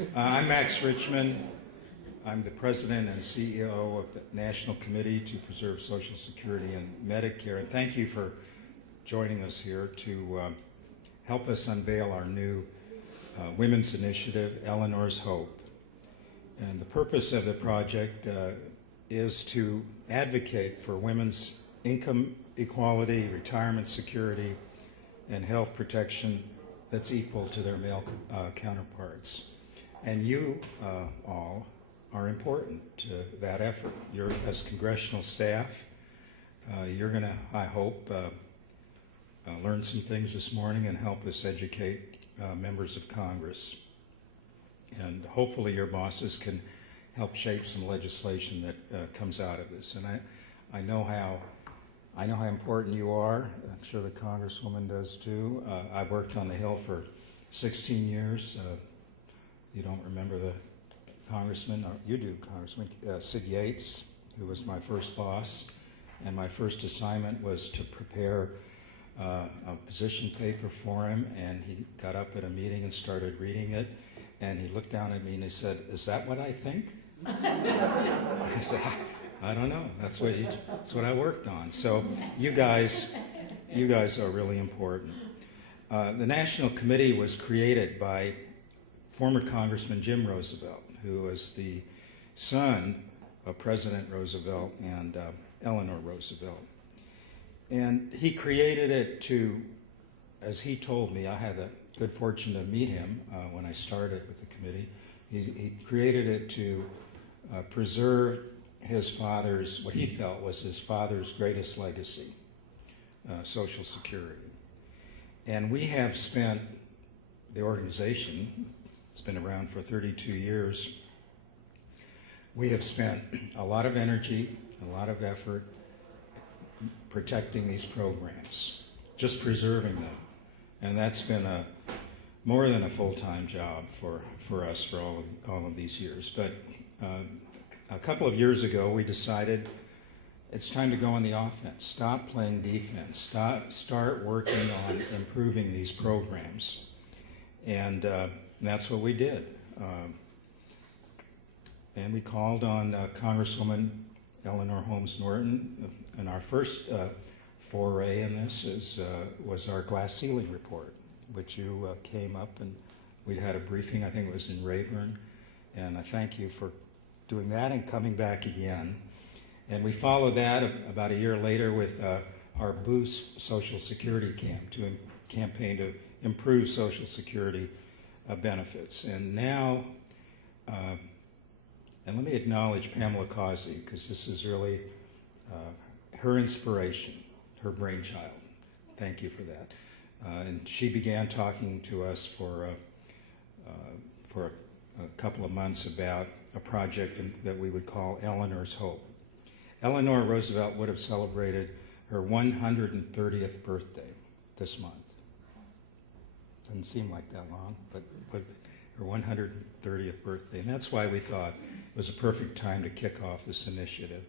I'm Max Richmond. I'm the president and CEO of the National Committee to Preserve Social Security and Medicare. And thank you for joining us here to help us unveil our new women's initiative, Eleanor's Hope. And the purpose of the project is to advocate for women's income equality, retirement security, and health protection that's equal to their male counterparts. And you all are important to that effort. You're, as congressional staff, you're going to, I hope, learn some things this morning and help us educate members of Congress. And hopefully your bosses can help shape some legislation that comes out of this. And I know how important you are. I'm sure the Congresswoman does too. I worked on the Hill for 16 years. You don't remember the congressman? Or you do, Congressman. Sid Yates, who was my first boss. And my first assignment was to prepare a position paper for him. And he got up at a meeting and started reading it. And he looked down at me and he said, "Is that what I think?" I said, I don't know. That's what I worked on. So you guys are really important. The National Committee was created by former Congressman Jim Roosevelt, who was the son of President Roosevelt and Eleanor Roosevelt. And he created it to, as he told me, I had the good fortune to meet him when I started with the committee. He created it to preserve his father's, what he felt was his father's greatest legacy, Social Security. And we have spent, the organization, it's been around for 32 years, we have spent a lot of energy, a lot of effort protecting these programs, just preserving them. And that's been more than a full-time job for us for all of these years. But a couple of years ago, we decided it's time to go on the offense. Stop playing defense. Start working on improving these programs. And that's what we did. And we called on Congresswoman Eleanor Holmes Norton. And our first foray in this was our glass ceiling report, which you came up and we'd had a briefing, I think it was in Rayburn. And I thank you for doing that and coming back again. And we followed that about a year later with our Boost Social Security campaign to improve Social Security benefits. And now, and let me acknowledge Pamela Causey, because this is really her inspiration, her brainchild. Thank you for that. And she began talking to us for a couple of months about a project that we would call Eleanor's Hope. Eleanor Roosevelt would have celebrated her 130th birthday this month. Doesn't seem like that long, but her 130th birthday. And that's why we thought it was a perfect time to kick off this initiative.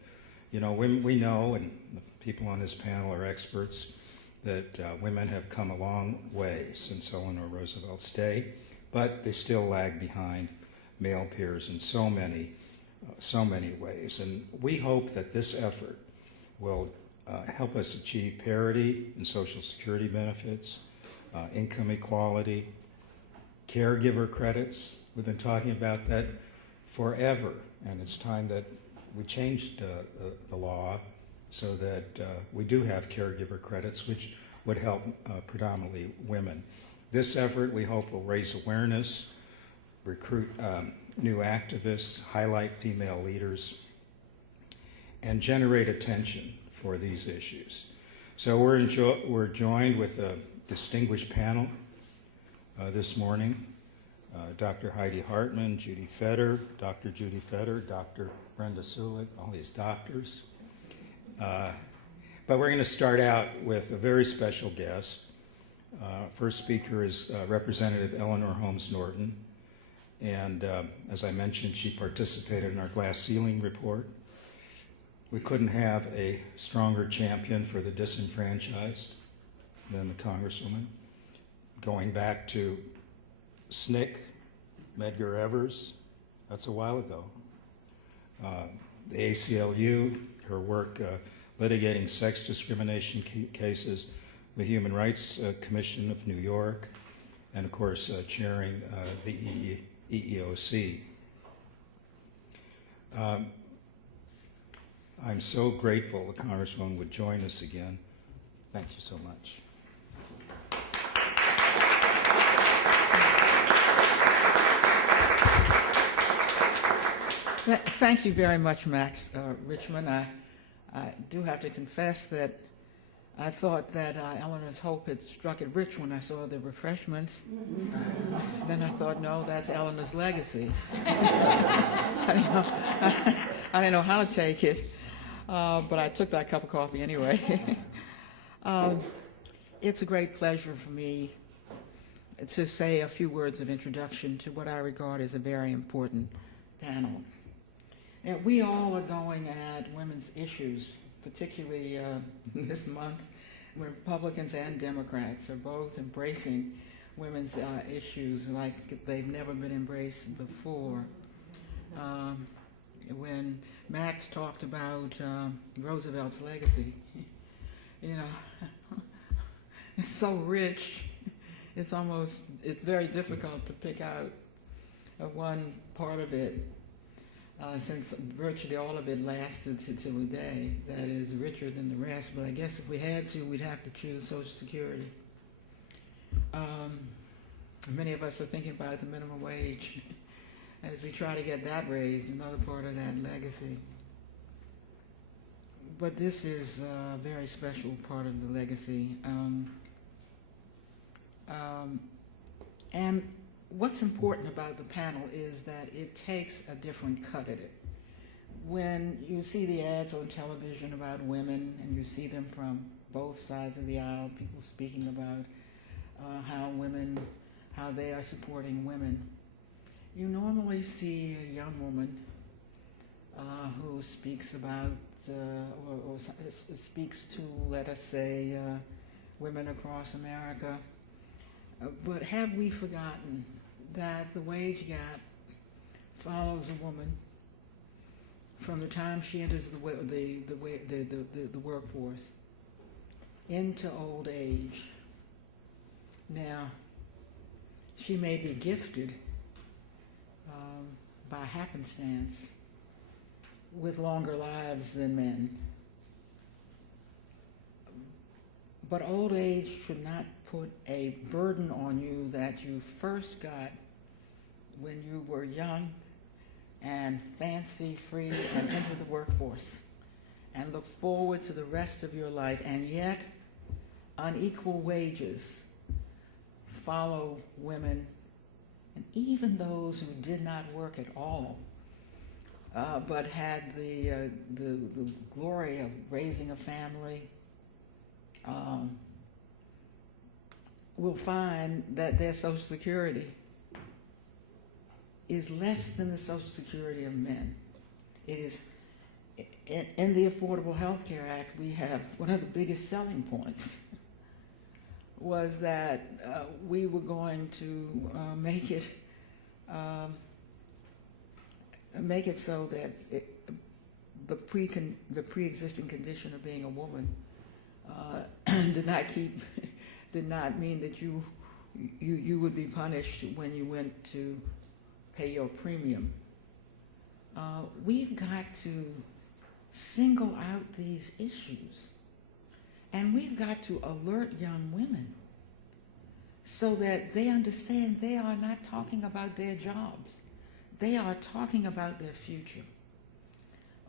You know, we know, and the people on this panel are experts, that women have come a long way since Eleanor Roosevelt's day, but they still lag behind male peers in so many ways. And we hope that this effort will help us achieve parity in Social Security benefits, income equality, caregiver credits. We've been talking about that forever, and it's time that we changed the law so that we do have caregiver credits, which would help predominantly women. This effort, we hope, will raise awareness, recruit new activists, highlight female leaders, and generate attention for these issues. So we're joined with a distinguished panel this morning. Dr. Heidi Hartman, Judy Fetter, Dr. Judy Fetter, Dr. Brenda Sulik, all these doctors. But we're going to start out with a very special guest. First speaker is Representative Eleanor Holmes Norton. And as I mentioned, she participated in our glass ceiling report. We couldn't have a stronger champion for the disenfranchised than the Congresswoman. Going back to SNCC, Medgar Evers, that's a while ago. The ACLU, her work litigating sex discrimination cases, the Human Rights Commission of New York, and of course chairing the EEOC. I'm so grateful the Congresswoman would join us again. Thank you so much. Thank you very much, Max Richmond. I do have to confess that I thought that Eleanor's hope had struck it rich when I saw the refreshments. Then I thought, no, that's Eleanor's legacy. I didn't know how to take it, but I took that cup of coffee anyway. It's a great pleasure for me to say a few words of introduction to what I regard as a very important panel. Now, we all are going at women's issues, particularly this month, when Republicans and Democrats are both embracing women's issues like they've never been embraced before. When Max talked about Roosevelt's legacy, you know, it's so rich, it's very difficult to pick out one part of it. Since virtually all of it lasted to today, that is richer than the rest. But I guess if we had to, we'd have to choose Social Security. Many of us are thinking about the minimum wage as we try to get that raised, another part of that legacy. But this is a very special part of the legacy. And what's important about the panel is that it takes a different cut at it. When you see the ads on television about women, and you see them from both sides of the aisle, people speaking about how they are supporting women, you normally see a young woman who speaks about, or speaks to, let us say, women across America. But have we forgotten that the wage gap follows a woman from the time she enters the workforce into old age? Now, she may be gifted by happenstance with longer lives than men, but old age should not put a burden on you that you first got when you were young and fancy-free and entered the workforce and look forward to the rest of your life. And yet, unequal wages follow women, and even those who did not work at all, but had the glory of raising a family, will find that their Social Security is less than the Social Security of men. It is, in the Affordable Health Care Act, we have one of the biggest selling points was that we were going to make it so that the pre-existing condition of being a woman did not mean that you would be punished when you went to pay your premium. We've got to single out these issues, and we've got to alert young women so that they understand they are not talking about their jobs. They are talking about their future.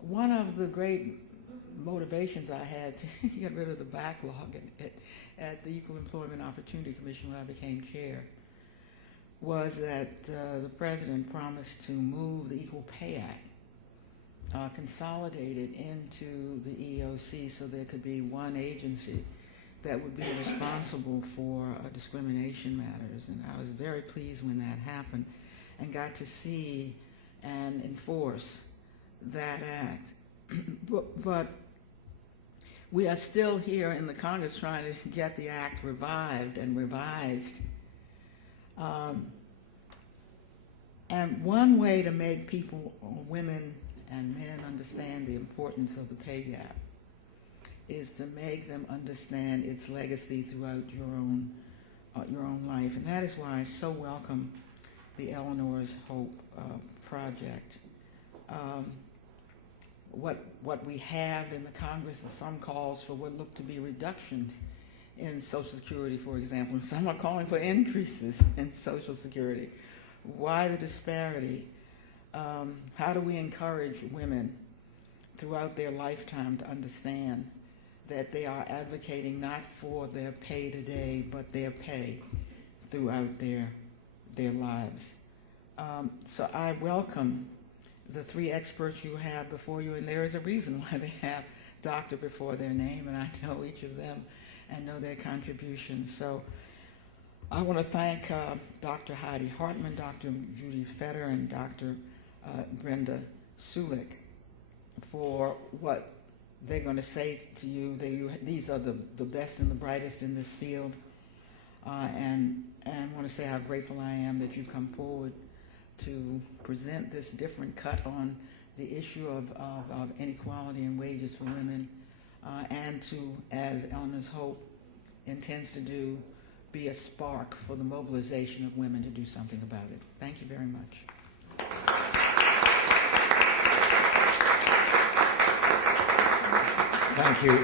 One of the great motivations I had to get rid of the backlog at the Equal Employment Opportunity Commission when I became chair was that the president promised to move the Equal Pay Act, consolidate it into the EEOC so there could be one agency that would be responsible for discrimination matters. And I was very pleased when that happened and got to see and enforce that act. But we are still here in the Congress trying to get the act revived and revised. And one way to make people, women and men, understand the importance of the pay gap is to make them understand its legacy throughout your own life. And that is why I so welcome the Eleanor's Hope project. What we have in the Congress is some calls for what look to be reductions in Social Security, for example, and some are calling for increases in Social Security. Why the disparity? How do we encourage women throughout their lifetime to understand that they are advocating not for their pay today, but their pay throughout their lives? So I welcome the three experts you have before you, and there is a reason why they have doctor before their name, and I know each of them and know their contributions. So I want to thank Dr. Heidi Hartman, Dr. Judy Fetter, and Dr. Brenda Sulik for what they're going to say to you. These are the best and the brightest in this field, and I want to say how grateful I am that you come forward to present this different cut on the issue of inequality in wages for women, and to, as Eleanor's Hope intends to do, be a spark for the mobilization of women to do something about it. Thank you very much.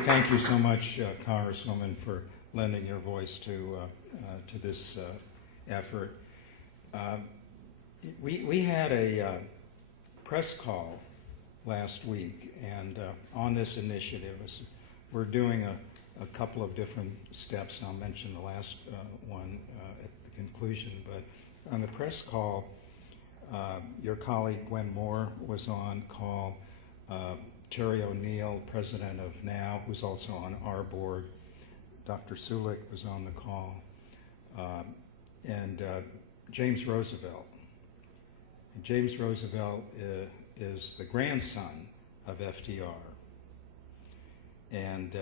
Thank you so much, Congresswoman, for lending your voice to this effort. We had a press call last week, and on this initiative, we're doing a couple of different steps. I'll mention the last one at the conclusion, but on the press call, your colleague Gwen Moore was on call. Terry O'Neill, president of NOW, who's also on our board. Dr. Sulik was on the call. And James Roosevelt. And James Roosevelt is the grandson of FDR. And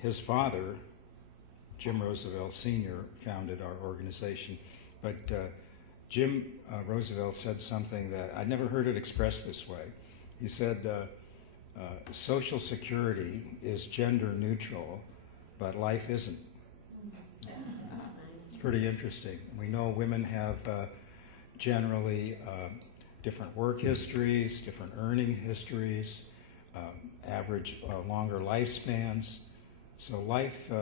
his father, Jim Roosevelt Sr., founded our organization. But Jim Roosevelt said something that I'd never heard it expressed this way. He said, Social Security is gender neutral, but life isn't. It's pretty interesting. We know women have generally different work histories, different earning histories, average longer lifespans. So life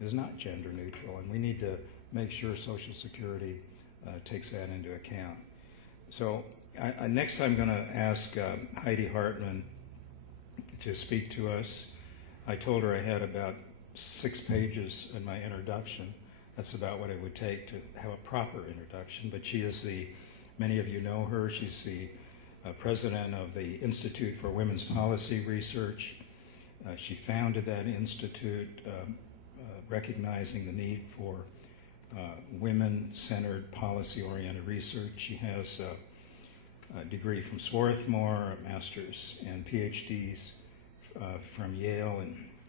is not gender neutral, and we need to make sure Social Security takes that into account. So next I'm going to ask Heidi Hartman to speak to us. I told her I had about 6 pages in my introduction. That's about what it would take to have a proper introduction, but she is many of you know her, she's the president of the Institute for Women's Policy Research. She founded that institute recognizing the need for women-centered, policy-oriented research. She has a degree from Swarthmore, a master's and PhDs from Yale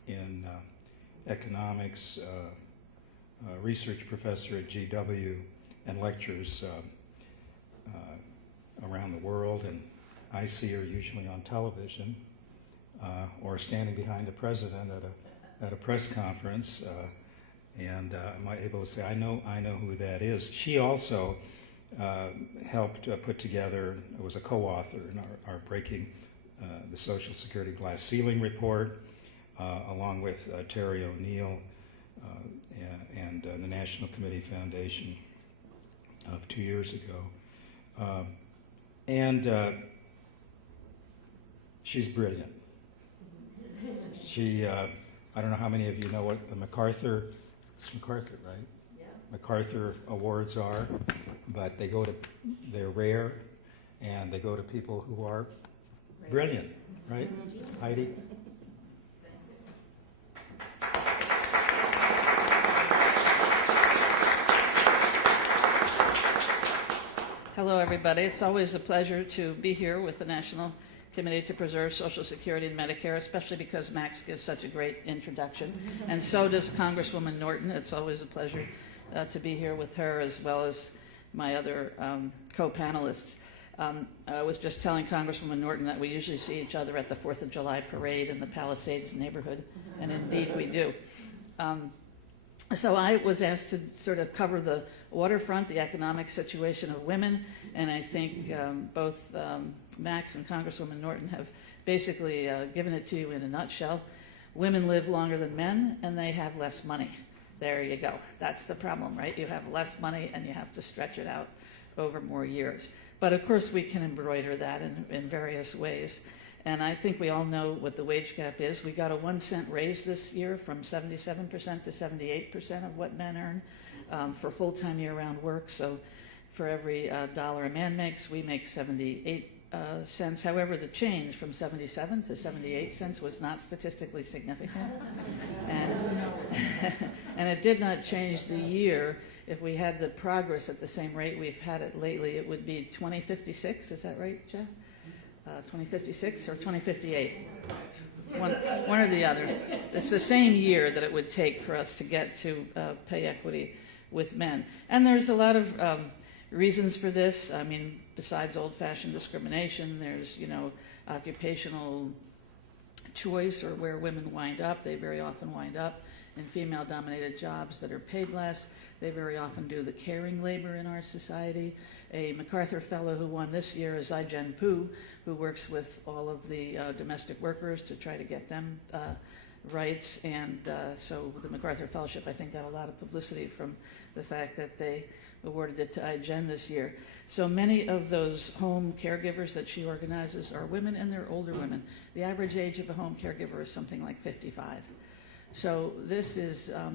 in economics, research professor at GW, and lectures around the world. And I see her usually on television or standing behind the president at a press conference. And I'm able to say, I know who that is. She also helped put together, was a co-author in our Breaking the Social Security Glass Ceiling report, along with Terry O'Neill and the National Committee Foundation of 2 years ago. And she's brilliant. She, I don't know how many of you know what the MacArthur, it's MacArthur, right? Yeah. MacArthur Awards are, but they're rare, and they go to people who are brilliant, right? Heidi? Hello, everybody. It's always a pleasure to be here with the National Committee to Preserve Social Security and Medicare, especially because Max gives such a great introduction. And so does Congresswoman Norton. It's always a pleasure to be here with her, as well as my other co-panelists. I was just telling Congresswoman Norton that we usually see each other at the 4th of July parade in the Palisades neighborhood, and indeed we do. So I was asked to sort of cover the waterfront, the economic situation of women, and I think both Max and Congresswoman Norton have basically given it to you in a nutshell. Women live longer than men, and they have less money. There you go. That's the problem, right? You have less money, and you have to stretch it out over more years. But of course, we can embroider that in various ways. And I think we all know what the wage gap is. We got a 1 cent raise this year from 77% to 78% of what men earn for full-time year-round work. So for every dollar a man makes, we make 78 cents. However, the change from 77 to 78 cents was not statistically significant. And it did not change the year. If we had the progress at the same rate we've had it lately, it would be 2056. Is that right, Jeff? 2056 or 2058? One or the other. It's the same year that it would take for us to get to pay equity with men. And there's a lot of reasons for this. I mean, besides old-fashioned discrimination, there's, occupational choice, or where women wind up. They very often wind up in female-dominated jobs that are paid less. They very often do the caring labor in our society. A MacArthur Fellow who won this year is Ai-jen Poo, who works with all of the domestic workers to try to get them rights. And so the MacArthur Fellowship, I think, got a lot of publicity from the fact that they awarded it to Ai-jen this year. So many of those home caregivers that she organizes are women, and they're older women. The average age of a home caregiver is something like 55. So this is, a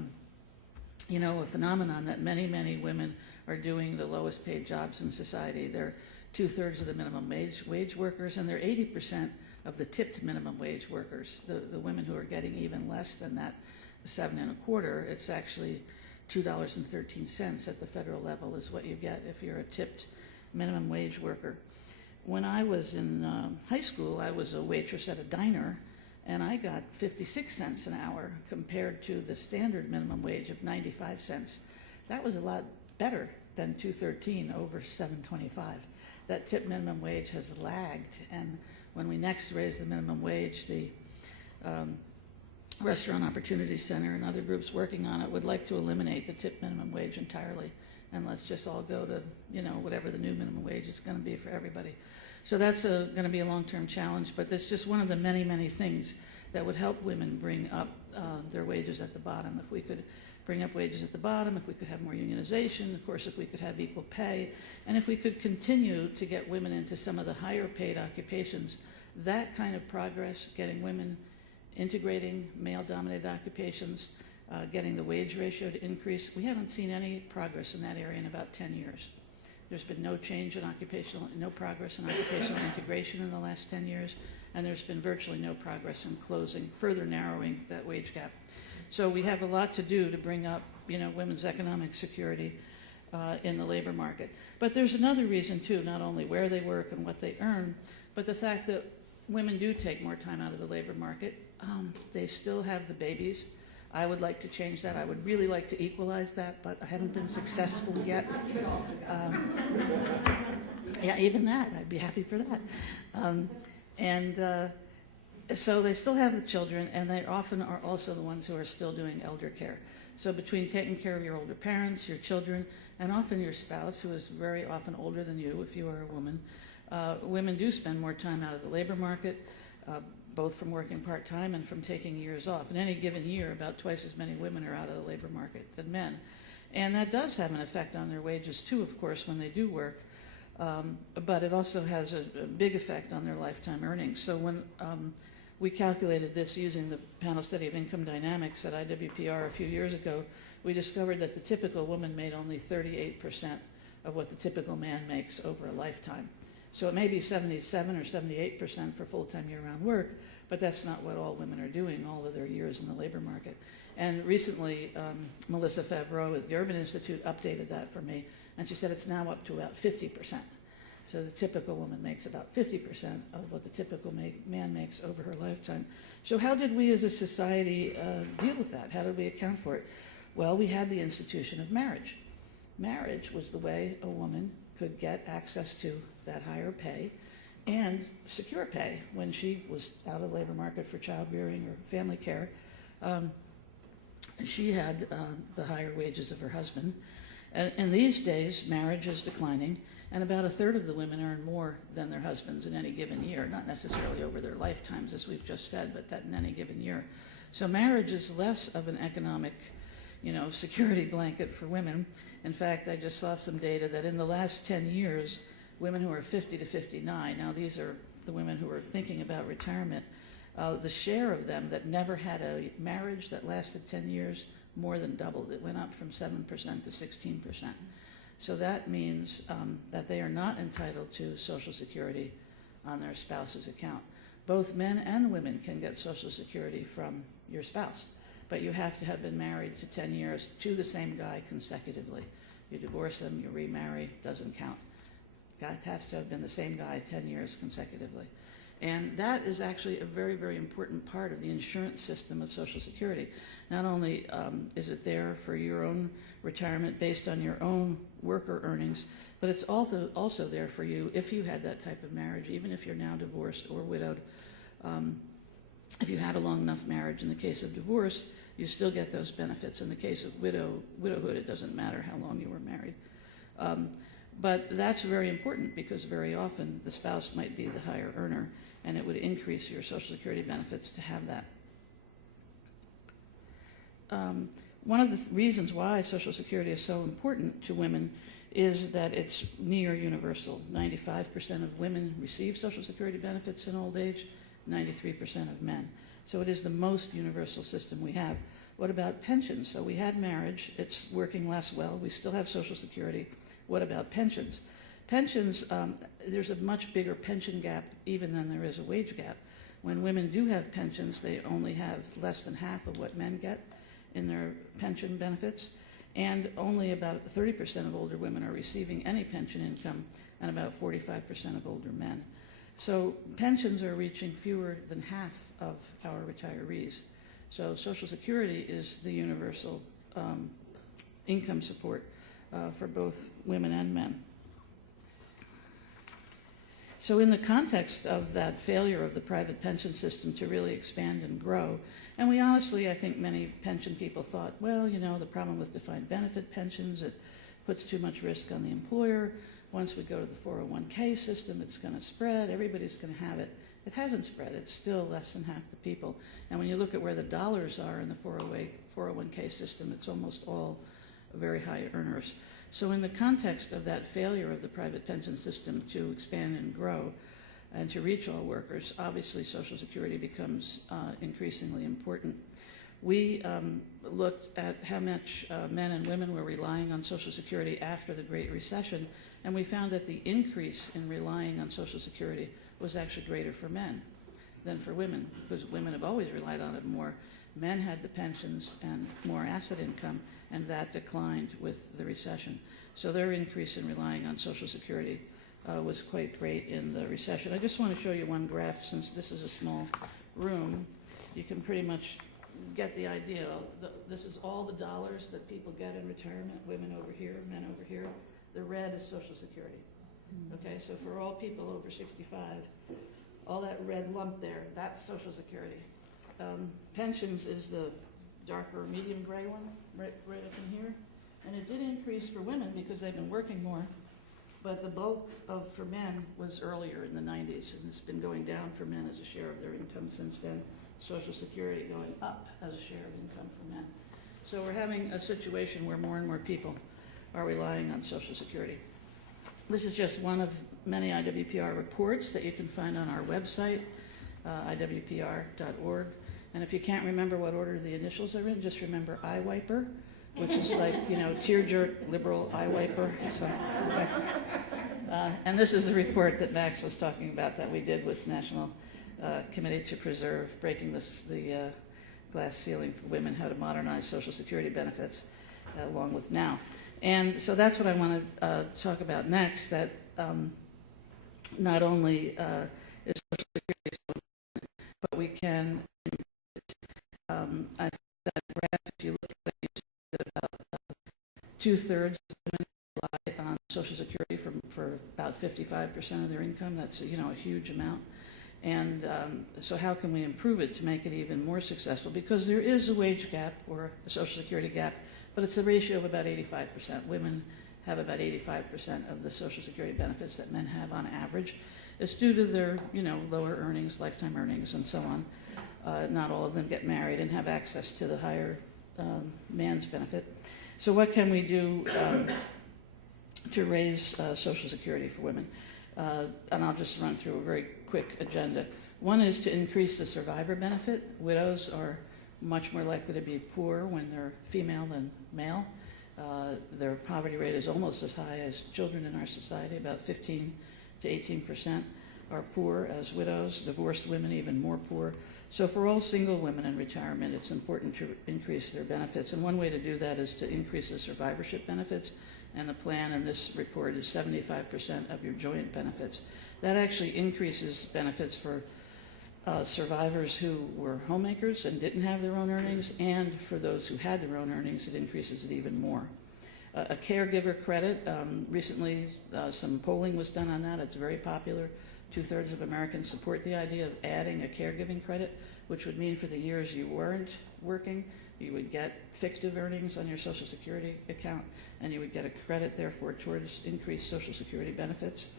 phenomenon that many, many women are doing the lowest paid jobs in society. They're 2/3 of the minimum wage workers, and they're 80% of the tipped minimum wage workers. The women who are getting even less than that 7.25, it's actually $2.13 at the federal level is what you get if you're a tipped minimum wage worker. When I was in high school, I was a waitress at a diner, and I got 56 cents an hour compared to the standard minimum wage of 95 cents. That was a lot better than $2.13 over $7.25. That tip minimum wage has lagged, and when we next raise the minimum wage, the Restaurant Opportunity Center and other groups working on it would like to eliminate the tip minimum wage entirely, and let's just all go to whatever the new minimum wage is going to be for everybody. So that's going to be a long-term challenge, but that's just one of the many, many things that would help women bring up their wages at the bottom. If we could bring up wages at the bottom, if we could have more unionization, of course, if we could have equal pay, and if we could continue to get women into some of the higher paid occupations, that kind of progress, getting women integrating male-dominated occupations, getting the wage ratio to increase. We haven't seen any progress in that area in about 10 years. There's been no change in no progress in occupational integration in the last 10 years, and there's been virtually no progress in further narrowing that wage gap. So we have a lot to do to bring up, women's economic security in the labor market. But there's another reason too, not only where they work and what they earn, but the fact that women do take more time out of the labor market. They still have the babies. I would like to change that. I would really like to equalize that, but I haven't been successful yet. Yeah, even that, I'd be happy for that. So they still have the children, and they often are also the ones who are still doing elder care. So between taking care of your older parents, your children, and often your spouse, who is very often older than you if you are a woman, women do spend more time out of the labor market, both from working part-time and from taking years off. In any given year, about twice as many women are out of the labor market than men. And that does have an effect on their wages too, of course, when they do work. But it also has a big effect on their lifetime earnings. So when we calculated this using the panel study of income dynamics at IWPR a few years ago, we discovered that the typical woman made only 38% of what the typical man makes over a lifetime. So it may be 77 or 78% for full-time year-round work, but that's not what all women are doing all of their years in the labor market. And recently, Melissa Favreau at the Urban Institute updated that for me, and she said it's now up to about 50%. So the typical woman makes about 50% of what the typical man makes over her lifetime. So how did we as a society deal with that? How did we account for it? Well, we had the institution of marriage. marriage was the way a woman could get access to that higher pay and secure pay when she was out of the labor market for childbearing or family care. She had the higher wages of her husband. And these days, marriage is declining, and about a third of the women earn more than their husbands in any given year, not necessarily over their lifetimes, as we've just said, but that in any given year. So marriage is less of an economic, security blanket for women. In fact, I just saw some data that in the last 10 years, women who are 50 to 59, now these are the women who are thinking about retirement, the share of them that never had a marriage that lasted 10 years more than doubled. It went up from 7% to 16%. So that means that they are not entitled to Social Security on their spouse's account. Both men and women can get Social Security from your spouse, but you have to have been married to 10 years to the same guy consecutively. You divorce him, you remarry, doesn't count. It has to have been the same guy 10 years consecutively. And that is actually a very, very important part of the insurance system of Social Security. Not only is it there for your own retirement based on your own worker earnings, but it's also there for you if you had that type of marriage, even if you're now divorced or widowed. If you had a long enough marriage, in the case of divorce, you still get those benefits. In the case of widowhood, it doesn't matter how long you were married. But that's very important because very often the spouse might be the higher earner, and it would increase your Social Security benefits to have that. One of the reasons why Social Security is so important to women is that it's near universal. 95% of women receive Social Security benefits in old age, 93% of men. So it is the most universal system we have. What about pensions? So we had marriage. It's working less well. We still have Social Security. What about pensions? Pensions, there's a much bigger pension gap even than there is a wage gap. When women do have pensions, they only have less than half of what men get in their pension benefits, and only about 30% of older women are receiving any pension income, and about 45% of older men. So pensions are reaching fewer than half of our retirees. So Social Security is the universal income support for both women and men. So in the context of that failure of the private pension system to really expand and grow, and we honestly, I think many pension people thought, well, the problem with defined benefit pensions, it puts too much risk on the employer. Once we go to the 401k system, it's going to spread. Everybody's going to have it. It hasn't spread. It's still less than half the people. And when you look at where the dollars are in the 401k system, it's almost all very high earners. So in the context of that failure of the private pension system to expand and grow and to reach all workers, obviously Social Security becomes increasingly important. We looked at how much men and women were relying on Social Security after the Great Recession, and we found that the increase in relying on Social Security was actually greater for men than for women, because women have always relied on it more. Men had the pensions and more asset income, and that declined with the recession. So their increase in relying on Social Security was quite great in the recession. I just want to show you one graph, since this is a small room. You can pretty much get the idea. This is all the dollars that people get in retirement, women over here, men over here. The red is Social Security. Okay, so for all people over 65, all that red lump there, that's Social Security. Pensions is the darker medium gray one, right up in here. And it did increase for women because they've been working more, but the bulk for men was earlier in the 90s, and it's been going down for men as a share of their income since then. Social Security going up as a share of income for men. So we're having a situation where more and more people are relying on Social Security. This is just one of many IWPR reports that you can find on our website, iwpr.org. And if you can't remember what order the initials are in, just remember eye wiper, which is like, tear jerk, liberal eye wiper. So, okay. And this is the report that Max was talking about that we did with National Committee to Preserve Breaking the Glass Ceiling for Women, How to Modernize Social Security Benefits, along with Now. And so that's what I want to talk about next, that not only is Social Security so important, but we can, I think that graph, if you look at it, you see that about 2/3 of women Social Security for about 55% of their income. That's, you know, a huge amount. And so how can we improve it to make it even more successful? Because there is a wage gap or a Social Security gap, but it's a ratio of about 85%. Women have about 85% of the Social Security benefits that men have on average. It's due to their, you know, lower earnings, lifetime earnings, and so on. Not all of them get married and have access to the higher man's benefit. So what can we do to raise Social Security for women? And I'll just run through a very quick agenda. One is to increase the survivor benefit. Widows are much more likely to be poor when they're female than male. Their poverty rate is almost as high as children in our society. About 15 to 18% are poor as widows. Divorced women even more poor. So for all single women in retirement, it's important to increase their benefits. And one way to do that is to increase the survivorship benefits. And the plan in this report is 75% of your joint benefits. That actually increases benefits for survivors who were homemakers and didn't have their own earnings, and for those who had their own earnings, it increases it even more. A caregiver credit, recently some polling was done on that. It's very popular. 2/3 of Americans support the idea of adding a caregiving credit, which would mean for the years you weren't working, you would get fictive earnings on your Social Security account, and you would get a credit, therefore, towards increased Social Security benefits.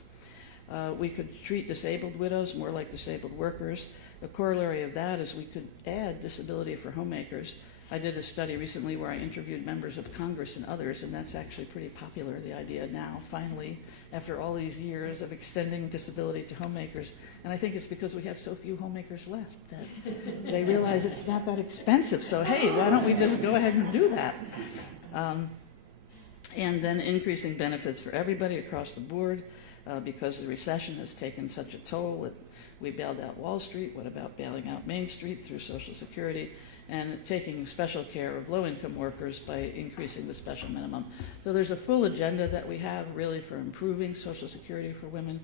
We could treat disabled widows more like disabled workers. The corollary of that is we could add disability for homemakers. I did a study recently where I interviewed members of Congress and others, and that's actually pretty popular, the idea now, finally, after all these years of extending disability to homemakers. And I think it's because we have so few homemakers left that they realize it's not that expensive. So, hey, why don't we just go ahead and do that? And then increasing benefits for everybody across the board because the recession has taken such a toll. We bailed out Wall Street. What about bailing out Main Street through Social Security? And taking special care of low-income workers by increasing the special minimum. So there's a full agenda that we have really for improving Social Security for women,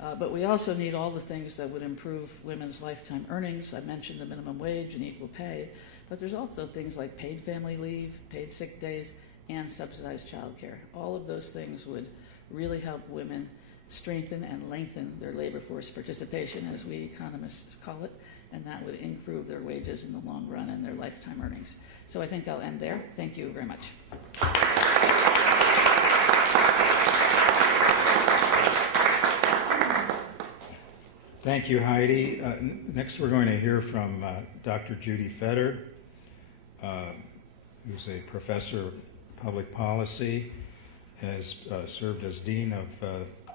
but we also need all the things that would improve women's lifetime earnings. I mentioned the minimum wage and equal pay, but there's also things like paid family leave, paid sick days, and subsidized child care. All of those things would really help women strengthen and lengthen their labor force participation, as we economists call it, and that would improve their wages in the long run and their lifetime earnings. So I think I'll end there. Thank you very much. Thank you, Heidi. Next we're going to hear from Dr. Judy Fetter, who's a professor of public policy, has served as dean of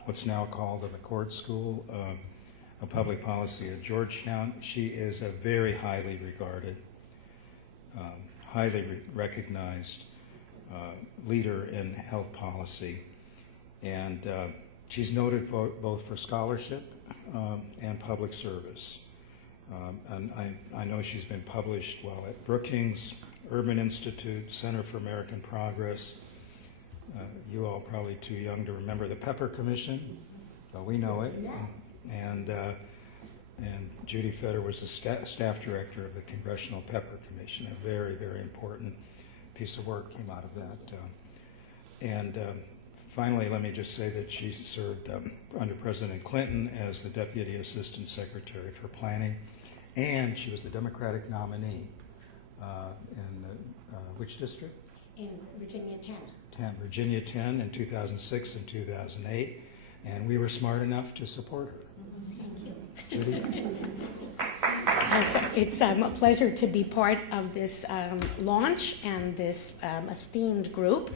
what's now called the McCord School of Public Policy at Georgetown. She is a very highly regarded, highly recognized leader in health policy. And she's noted both for scholarship and public service. And I know she's been published at Brookings, Urban Institute, Center for American Progress. You all probably too young to remember the Pepper Commission, but we know it. And Judy Fetter was the staff director of the Congressional Pepper Commission. A very, very important piece of work came out of that. Finally, let me just say that she served under President Clinton as the Deputy Assistant Secretary for Planning, and she was the Democratic nominee in which district? In Virginia 10. Virginia 10 in 2006 and 2008, and we were smart enough to support her. Thank you. Judy? It's a pleasure to be part of this launch and this esteemed group.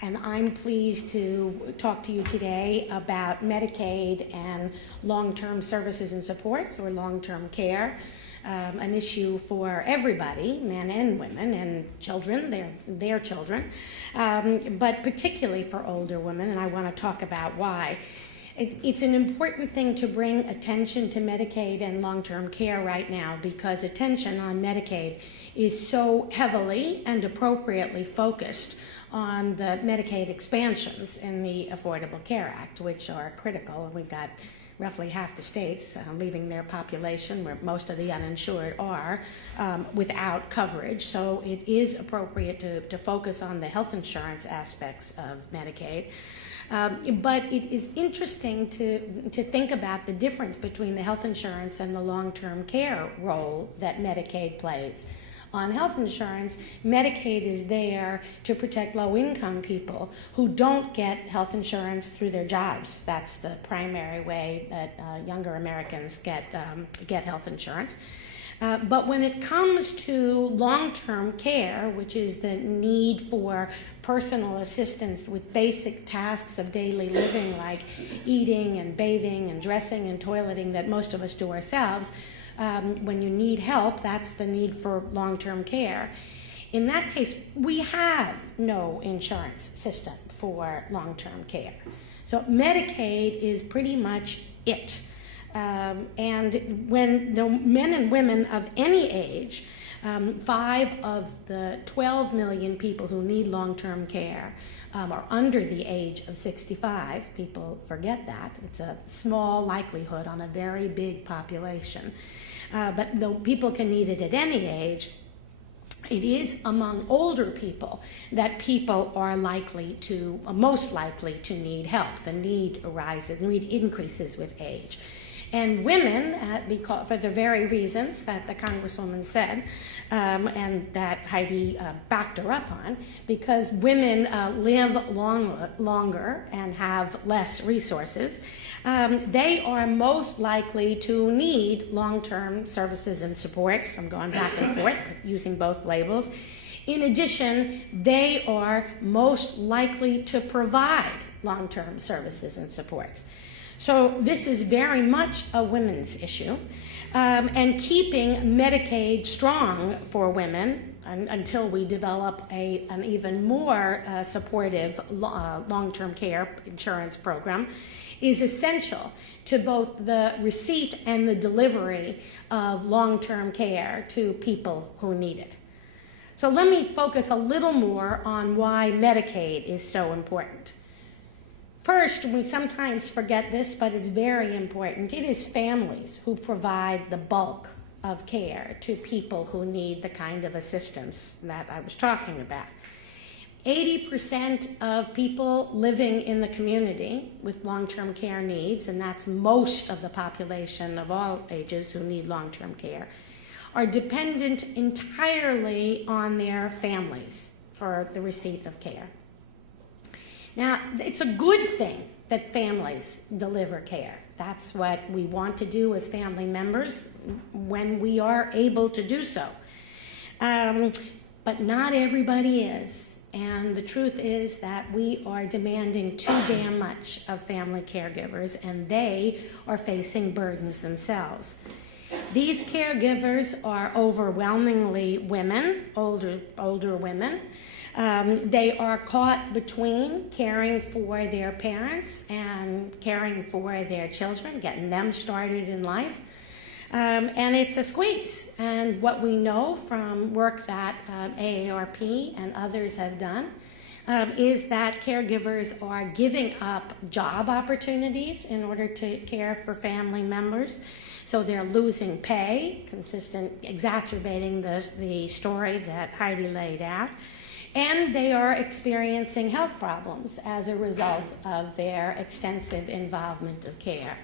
And I'm pleased to talk to you today about Medicaid and long-term services and supports, or long-term care, an issue for everybody, men and women and children, their children, but particularly for older women, and I want to talk about why. It's an important thing to bring attention to Medicaid and long-term care right now, because attention on Medicaid is so heavily and appropriately focused on the Medicaid expansions in the Affordable Care Act, which are critical. We got roughly half the states, leaving their population, where most of the uninsured are, without coverage. So it is appropriate to focus on the health insurance aspects of Medicaid. But it is interesting to think about the difference between the health insurance and the long-term care role that Medicaid plays. On health insurance, Medicaid is there to protect low-income people who don't get health insurance through their jobs. That's the primary way that younger Americans get health insurance. But when it comes to long-term care, which is the need for personal assistance with basic tasks of daily living like eating and bathing and dressing and toileting that most of us do ourselves, when you need help, that's the need for long-term care. In that case, we have no insurance system for long-term care. So Medicaid is pretty much it. And when the men and women of any age, 5 of the 12 million people who need long-term care are under the age of 65. People forget that. It's a small likelihood on a very big population. But though people can need it at any age, it is among older people that people are most likely to need help. The need increases with age. And women, for the very reasons that the Congresswoman said, and that Heidi backed her up on, because women live longer and have less resources, they are most likely to need long-term services and supports. I'm going back and forth using both labels. In addition, they are most likely to provide long-term services and supports. So this is very much a women's issue, and keeping Medicaid strong for women until we develop an even more supportive long-term care insurance program is essential to both the receipt and the delivery of long-term care to people who need it. So let me focus a little more on why Medicaid is so important. First, we sometimes forget this, but it's very important. It is families who provide the bulk of care to people who need the kind of assistance that I was talking about. 80% of people living in the community with long-term care needs, and that's most of the population of all ages who need long-term care, are dependent entirely on their families for the receipt of care. Now, it's a good thing that families deliver care. That's what we want to do as family members when we are able to do so. But not everybody is. And the truth is that we are demanding too damn much of family caregivers, and they are facing burdens themselves. These caregivers are overwhelmingly women, older women. They are caught between caring for their parents and caring for their children, getting them started in life. And it's a squeeze. And what we know from work that AARP and others have done is that caregivers are giving up job opportunities in order to care for family members. So they're losing pay, exacerbating the story that Heidi laid out. And they are experiencing health problems as a result of their extensive involvement of care.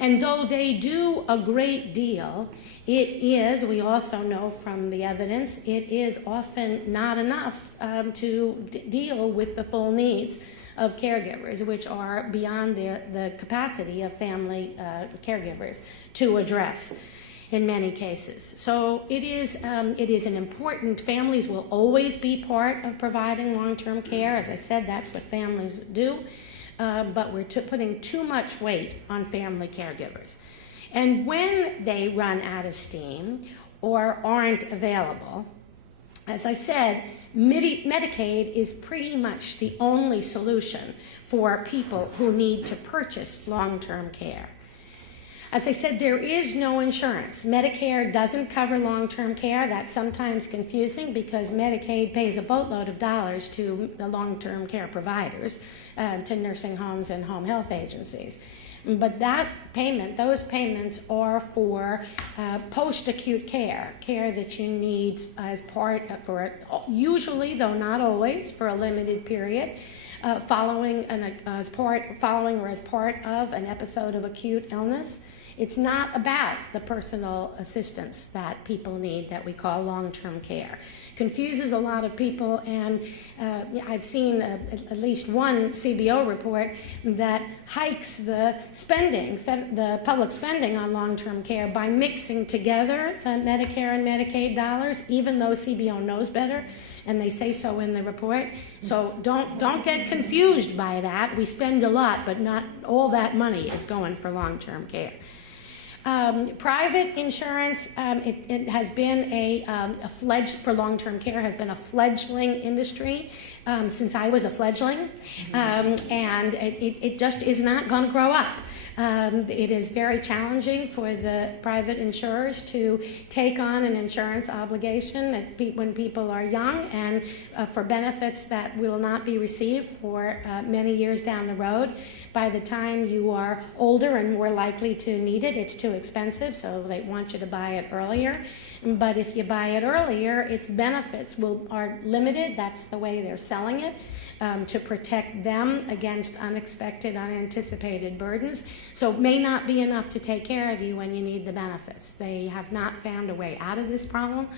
And though they do a great deal, we also know from the evidence, it is often not enough to deal with the full needs of caregivers, which are beyond the capacity of family caregivers to address in many cases. So it is an important, families will always be part of providing long-term care. As I said, that's what families do. But we're putting too much weight on family caregivers. And when they run out of steam or aren't available, as I said, Medicaid is pretty much the only solution for people who need to purchase long-term care. As I said, there is no insurance. Medicare doesn't cover long-term care. That's sometimes confusing because Medicaid pays a boatload of dollars to the long-term care providers, to nursing homes and home health agencies. But those payments are for post-acute care that you need as part for, usually, though not always, for a limited period, following or as part of an episode of acute illness. It's not about the personal assistance that people need that we call long-term care. Confuses a lot of people, and I've seen at least one CBO report that hikes the spending, the public spending on long-term care by mixing together the Medicare and Medicaid dollars, even though CBO knows better, and they say so in the report. So don't get confused by that. We spend a lot, but not all that money is going for long-term care. Private insurance, it has been for long-term care, has been a fledgling industry since I was a fledgling, and it just is not going to grow up. It is very challenging for the private insurers to take on an insurance obligation when people are young, and for benefits that will not be received for many years down the road. By the time you are older and more likely to need it, it's too expensive, so they want you to buy it earlier. But if you buy it earlier, its benefits are limited. That's the way they're selling it, to protect them against unexpected, unanticipated burdens. So it may not be enough to take care of you when you need the benefits. They have not found a way out of this problem.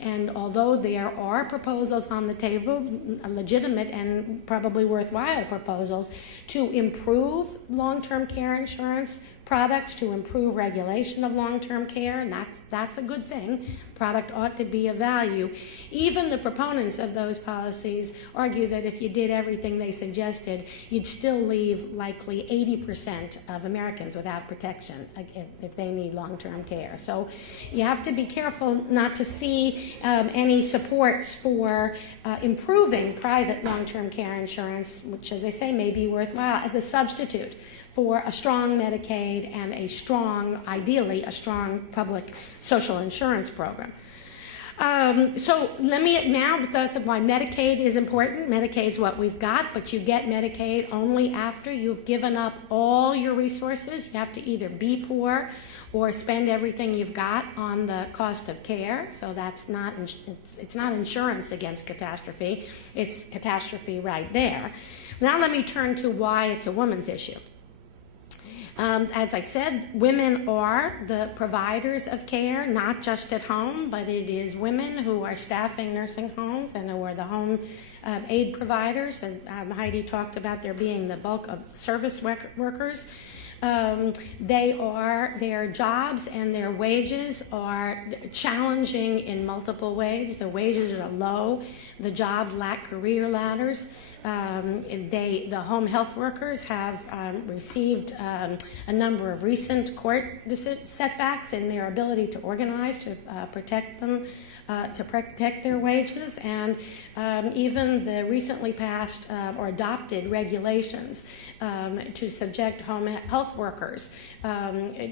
And although there are proposals on the table, legitimate and probably worthwhile proposals, to improve long-term care insurance products, to improve regulation of long-term care, and that's a good thing. Product ought to be of value. Even the proponents of those policies argue that if you did everything they suggested, you'd still leave likely 80% of Americans without protection if they need long-term care. So you have to be careful not to see any supports for improving private long-term care insurance, which, as I say, may be worthwhile as a substitute for a strong Medicaid and ideally a strong public social insurance program. So let me now, that's why Medicaid is important. Medicaid's what we've got, but you get Medicaid only after you've given up all your resources. You have to either be poor or spend everything you've got on the cost of care. So that's not, it's not insurance against catastrophe. It's catastrophe right there. Now let me turn to why it's a woman's issue. As I said, women are the providers of care, not just at home, but it is women who are staffing nursing homes and who are the home aid providers. And Heidi talked about there being the bulk of service workers. Their jobs and their wages are challenging in multiple ways. The wages are low. The jobs lack career ladders. The home health workers have received a number of recent court setbacks in their ability to organize, to protect them, to protect their wages, and even the recently passed or adopted regulations to subject home health workers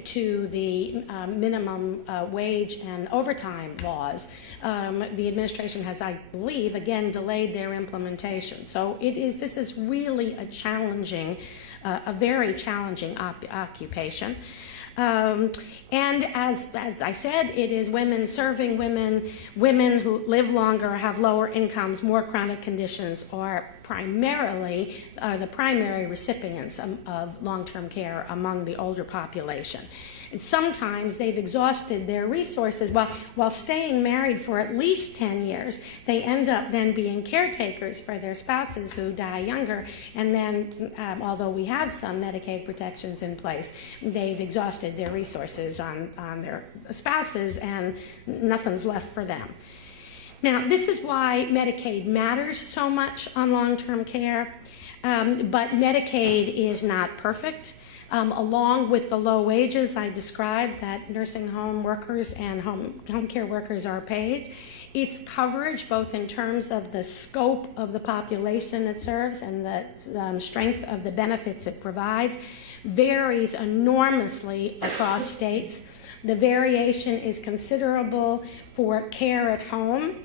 to the minimum wage and overtime laws. The administration has, I believe, again delayed their implementation. So this is really a challenging, a very challenging occupation. And as I said, it is women serving women who live longer, have lower incomes, more chronic conditions, are primarily the primary recipients of long-term care among the older population. And sometimes they've exhausted their resources while staying married for at least 10 years. They end up then being caretakers for their spouses who die younger. And then, although we have some Medicaid protections in place, they've exhausted their resources on their spouses, and nothing's left for them. Now, this is why Medicaid matters so much on long-term care, but Medicaid is not perfect. Along with the low wages I described that nursing home workers and home care workers are paid, its coverage, both in terms of the scope of the population it serves and the strength of the benefits it provides, varies enormously across states. The variation is considerable for care at home.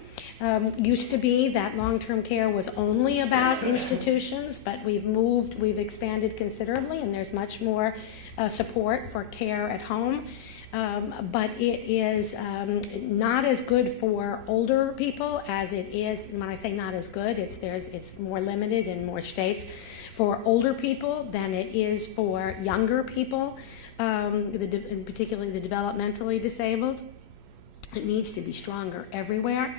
Used to be that long-term care was only about institutions, but we've expanded considerably, and there's much more support for care at home. But it is not as good for older people as it is. When I say not as good, it's more limited in more states for older people than it is for younger people, particularly the developmentally disabled. It needs to be stronger everywhere.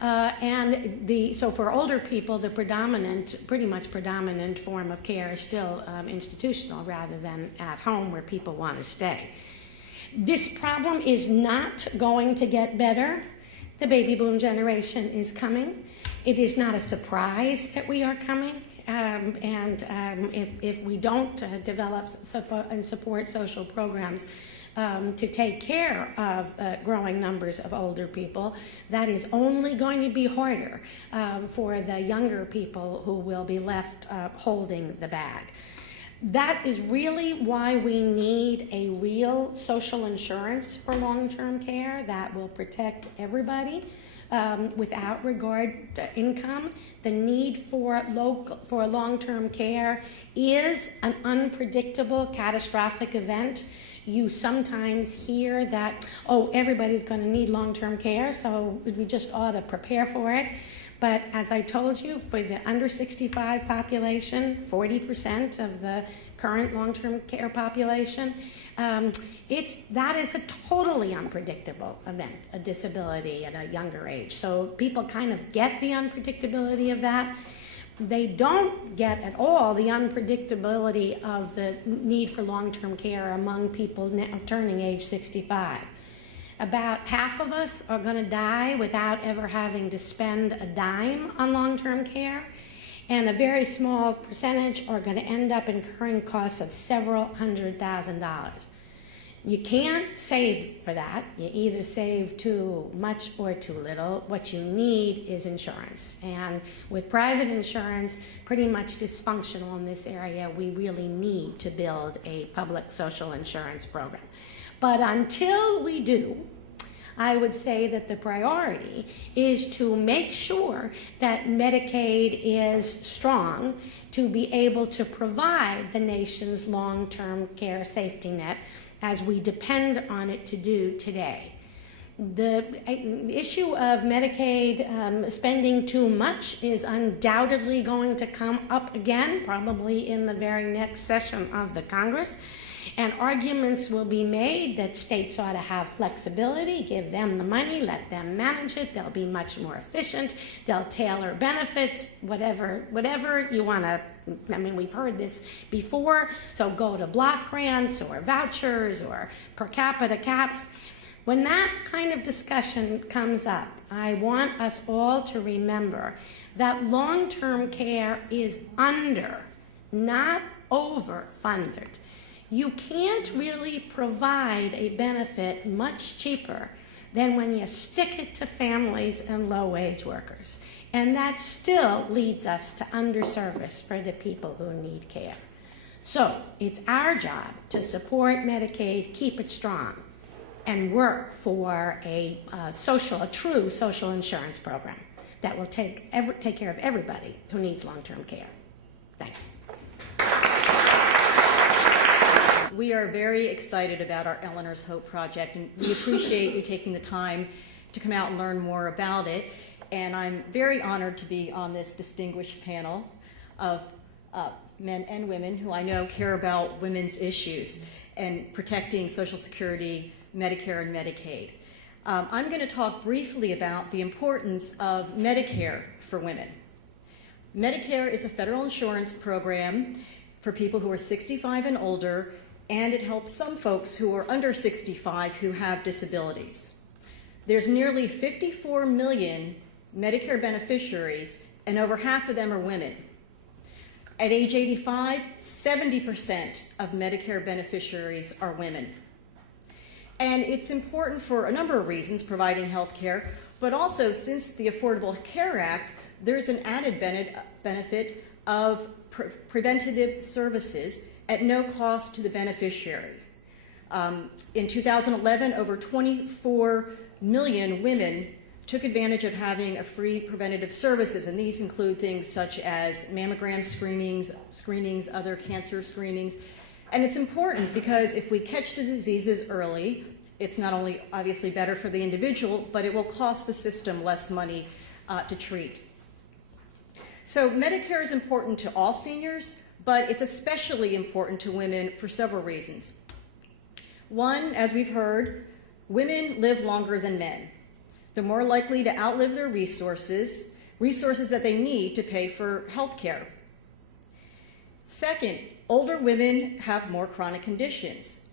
So for older people, the pretty much predominant form of care is still institutional rather than at home where people want to stay. This problem is not going to get better. The baby boom generation is coming. It is not a surprise that we are coming. If we don't develop and support social programs to take care of growing numbers of older people, that is only going to be harder for the younger people who will be left holding the bag. That is really why we need a real social insurance for long-term care that will protect everybody without regard to income. The need for long-term care is an unpredictable, catastrophic event. You sometimes hear that, oh, everybody's going to need long-term care, so we just ought to prepare for it. But as I told you, for the under 65 population, 40% of the current long-term care population, that is a totally unpredictable event, a disability at a younger age. So people kind of get the unpredictability of that. They don't get at all the unpredictability of the need for long-term care among people now turning age 65. About half of us are going to die without ever having to spend a dime on long-term care, and a very small percentage are going to end up incurring costs of several $100,000. You can't save for that. You either save too much or too little. What you need is insurance. And with private insurance pretty much dysfunctional in this area, we really need to build a public social insurance program. But until we do, I would say that the priority is to make sure that Medicaid is strong to be able to provide the nation's long-term care safety net as we depend on it to do today. The issue of Medicaid spending too much is undoubtedly going to come up again, probably in the very next session of the Congress. And arguments will be made that states ought to have flexibility, give them the money, let them manage it. They'll be much more efficient. They'll tailor benefits, whatever you want to. I mean, we've heard this before, so go to block grants or vouchers or per capita caps. When that kind of discussion comes up, I want us all to remember that long-term care is under, not overfunded. You can't really provide a benefit much cheaper than when you stick it to families and low-wage workers. And that still leads us to underservice for the people who need care. So it's our job to support Medicaid, keep it strong, and work for a true social insurance program that will take care of everybody who needs long-term care. Thanks. We are very excited about our Eleanor's Hope project, and we appreciate you taking the time to come out and learn more about it. And I'm very honored to be on this distinguished panel of men and women who I know care about women's issues and protecting Social Security, Medicare, and Medicaid. I'm going to talk briefly about the importance of Medicare for women. Medicare is a federal insurance program for people who are 65 and older, and it helps some folks who are under 65 who have disabilities. There's nearly 54 million Medicare beneficiaries, and over half of them are women. At age 85, 70% of Medicare beneficiaries are women. And it's important for a number of reasons, providing health care, but also since the Affordable Care Act, there's an added benefit of preventative services at no cost to the beneficiary. In 2011, over 24 million women took advantage of having a free preventative services, and these include things such as mammogram screenings, other cancer screenings. And it's important because if we catch the diseases early, it's not only obviously better for the individual, but it will cost the system less money to treat. So Medicare is important to all seniors, but it's especially important to women for several reasons. One, as we've heard, women live longer than men. They're more likely to outlive their resources that they need to pay for health care. Second, older women have more chronic conditions.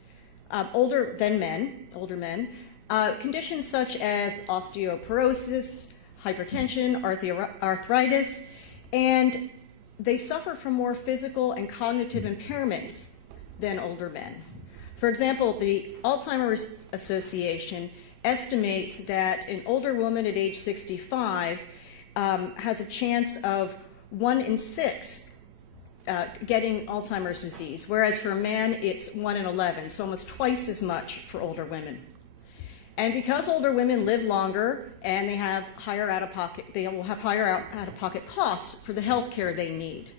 Older men, conditions such as osteoporosis, hypertension, arthritis, and they suffer from more physical and cognitive impairments than older men. For example, the Alzheimer's Association estimates that an older woman at age 65 has a chance of 1 in 6 getting Alzheimer's disease, whereas for a man it's 1 in 11, so almost twice as much for older women. And because older women live longer and they will have higher out-of-pocket costs for the health care they need.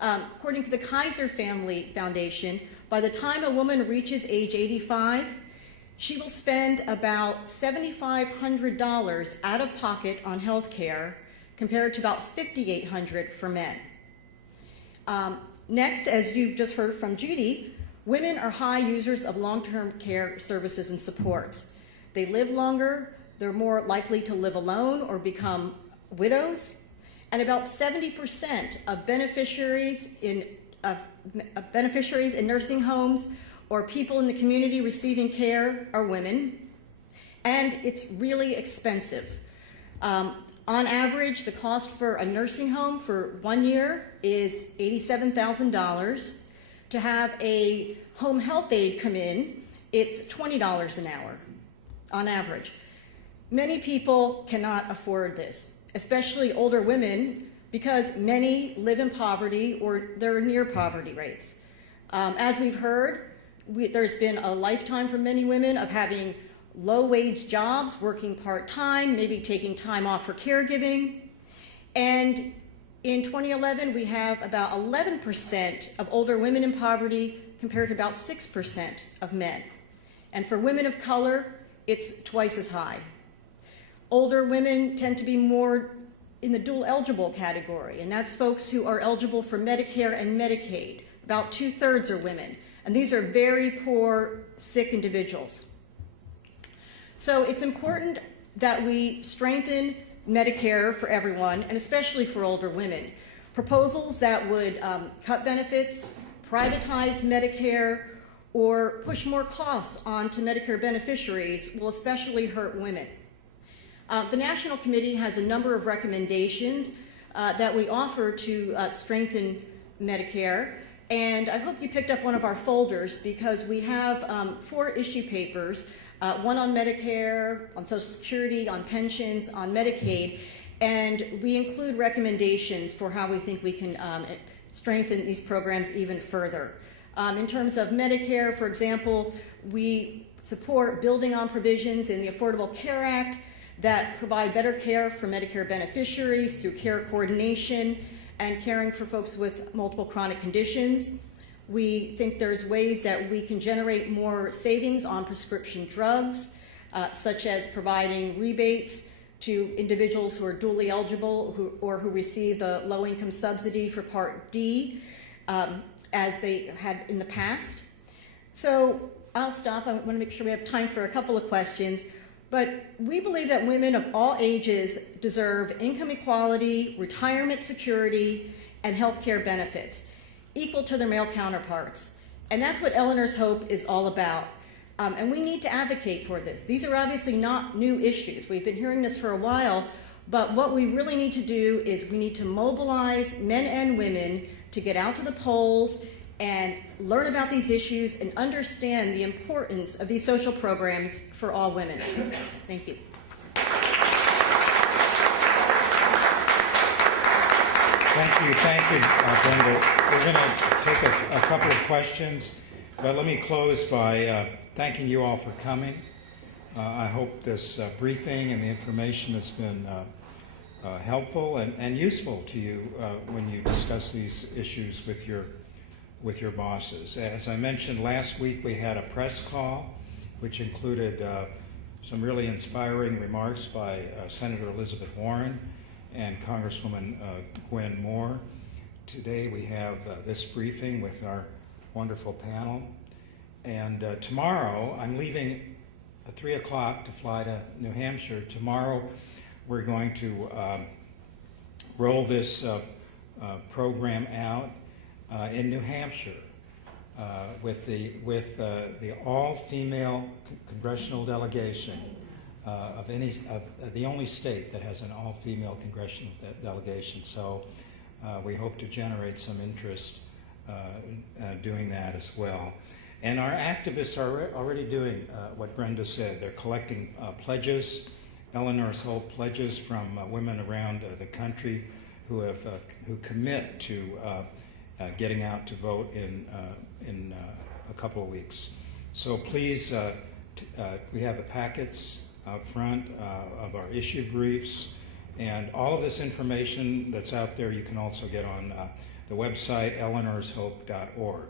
According to the Kaiser Family Foundation, by the time a woman reaches age 85, she will spend about $7,500 out of pocket on health care compared to about $5,800 for men. Next, as you've just heard from Judy, women are high users of long-term care services and supports. They live longer, they're more likely to live alone or become widows, and about 70% of beneficiaries in nursing homes or people in the community receiving care are women, and it's really expensive. On average, the cost for a nursing home for 1 year is $87,000. To have a home health aide come in, it's $20 an hour on average. Many people cannot afford this, especially older women, because many live in poverty or they're near poverty rates. As we've heard, there's been a lifetime for many women of having low-wage jobs, working part-time, maybe taking time off for caregiving. And in 2011, we have about 11% of older women in poverty compared to about 6% of men. And for women of color, it's twice as high. Older women tend to be more in the dual eligible category, and that's folks who are eligible for Medicare and Medicaid. About 2/3 are women. And these are very poor, sick individuals. So it's important that we strengthen Medicare for everyone, and especially for older women. Proposals that would cut benefits, privatize Medicare, or push more costs onto Medicare beneficiaries will especially hurt women. The National Committee has a number of recommendations that we offer to strengthen Medicare. And I hope you picked up one of our folders because we have 4 issue papers, one on Medicare, on Social Security, on pensions, on Medicaid, and we include recommendations for how we think we can strengthen these programs even further. In terms of Medicare, for example, we support building on provisions in the Affordable Care Act that provide better care for Medicare beneficiaries through care coordination and caring for folks with multiple chronic conditions. We think there's ways that we can generate more savings on prescription drugs, such as providing rebates to individuals who are dually eligible or who receive the low-income subsidy for Part D, as they had in the past. So I'll stop. I want to make sure we have time for a couple of questions. But we believe that women of all ages deserve income equality, retirement security, and health care benefits equal to their male counterparts. And that's what Eleanor's Hope is all about. And we need to advocate for this. These are obviously not new issues. We've been hearing this for a while, but what we really need to do is we need to mobilize men and women to get out to the polls and learn about these issues and understand the importance of these social programs for all women. Thank you. Thank you, Brenda. We're going to take a couple of questions, but let me close by thanking you all for coming. I hope this briefing and the information has been helpful and useful to you when you discuss these issues with your bosses. As I mentioned last week, we had a press call which included some really inspiring remarks by Senator Elizabeth Warren and Congresswoman Gwen Moore. Today we have this briefing with our wonderful panel. And tomorrow, I'm leaving at 3 o'clock to fly to New Hampshire. Tomorrow we're going to roll this program out in New Hampshire with the all-female congressional delegation of the only state that has an all-female congressional delegation. So we hope to generate some interest doing that as well. And our activists are already doing what Brenda said. They're collecting pledges, Eleanor's Hope pledges from women around the country who commit to getting out to vote in a couple of weeks. So please, we have the packets out front of our issue briefs, and all of this information that's out there you can also get on the website eleanorshope.org.